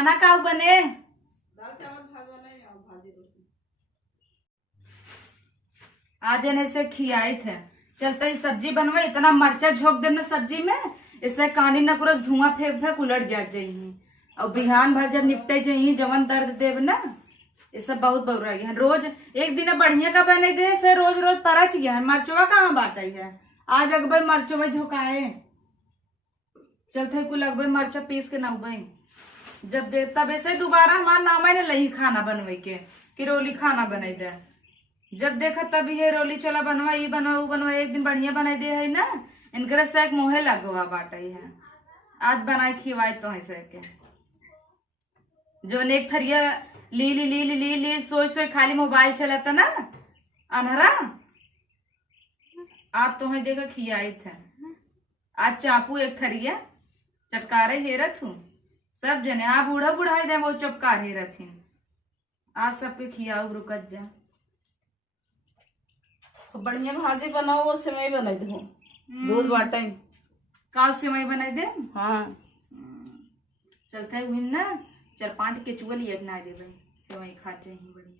खाना का बने? दाल चावल भात बने और भाजी रोटी। आज इन्हें से खियाई थे, चलते ही सब्जी बनवे, इतना मरचा झोंक देना सब्जी में, इससे कानी न पूरा धुआं फेंक फेंक उलट जात जाही। और बिहान भर जब निपटे जाही जवन दर्द देव ना, ये सब बहुत बहु रही है। रोज एक दिन बढ़िया का बने दे से रोज रोज परच गया है। मरचवा कहाँ बाटा है? आज अगबे मरचवा झोंकाए, चलते कुल अगबे मरचा पीस के नौबे जब दे तब ऐसे दोबारा हमार नाम है लही खाना बनवे के कि रोली खाना बनाई दे। जब देखा तब ये रोली चला बनवा, ये बनवा वो बनवा, एक दिन बढ़िया बनाई दे है ना, इनके से एक मोहे लगवा बाटा है। आज बनाई खिवाई तो है से के जो एक थरिया ली ली ली ली ली ली सोच सोच खाली मोबाइल चलाता ना अनहरा। आज तो है देखा खियाई थे, आज चापू एक थरिया चटकारे हेरत हूँ सब जने। हाँ बूढ़ा बूढ़ा दे वो चपकार हेरत ही। आज सबके खियाऊ रुकत जा। तो बढ़िया भाजी बनाओ, वो सेवई बनाई दो, दूध बाटे का सेवई बनाई दे। हाँ चलते हुई ना 4-5 केचुआ लिया ना देवे सेवई खा जाही बढ़िया।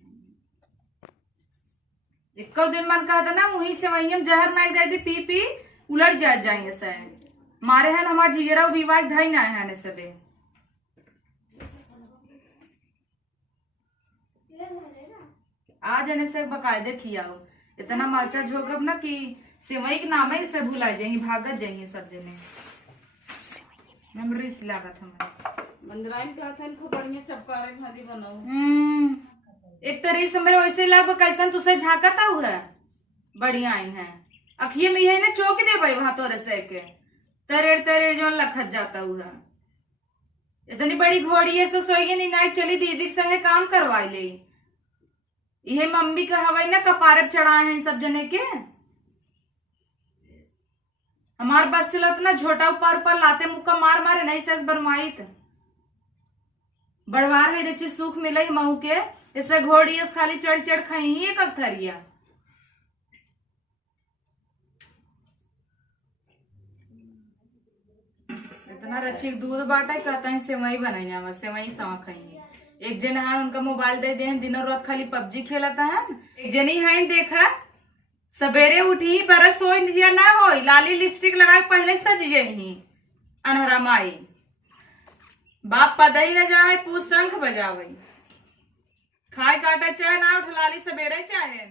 एक दिन मन कहता ना वही सेवई हम जहर नहीं दे दी पी पी उलट जा जाएंगे से मारे हैं हमारे जिगरा विवाह धाई ना है सबे। आज एने से बकायदे खियाओ, इतना मरचा झोंकब ना कि सेवई के नाम ही से भुला जाएंगे, भागत जाएंगे सब जने। मेमोरी से लागत हमारे मंदराइन का था इनको बढ़िया चपकारे भाजी बनाओ। एक तरी से मेरे वैसे लाभ कैसन तुसे झाकता हुआ बढ़िया आइन है। अखिए में यही ना चौक दे भाई वहां तोरे से के तरेड़ तरेड़ जो लखत जाता हुआ। इतनी बड़ी घोड़ी है से सोइए नहीं नाई चली दीदी के संगे काम करवाई ले। ये मम्मी का हवाई ना कपारे चढ़ाए हैं सब जने के। हमार बस चलत ना झोटा ऊपर लाते मुक्का मार मारे नहीं सस बरमाई बड़वार है रची सुख मिले महू के। इसे घोड़ी खाली चढ़ चढ़ खाई ही एक थरिया। इतना रची दूध बाटा कहता है सेवई बनाई हमारे सेवई सवा खाई। एक जन है उनका मोबाइल दे दे दिनों रात खाली पबजी खेलता है। एक जनी है देखा सवेरे उठी बरस सोई या ना हो लाली लिपस्टिक लगा पहले सज जाही अनहरा माई बाप पदई न जाए पूछ शंख बजावई खाए काटा चाहे ना उठ लाली सवेरे चाहे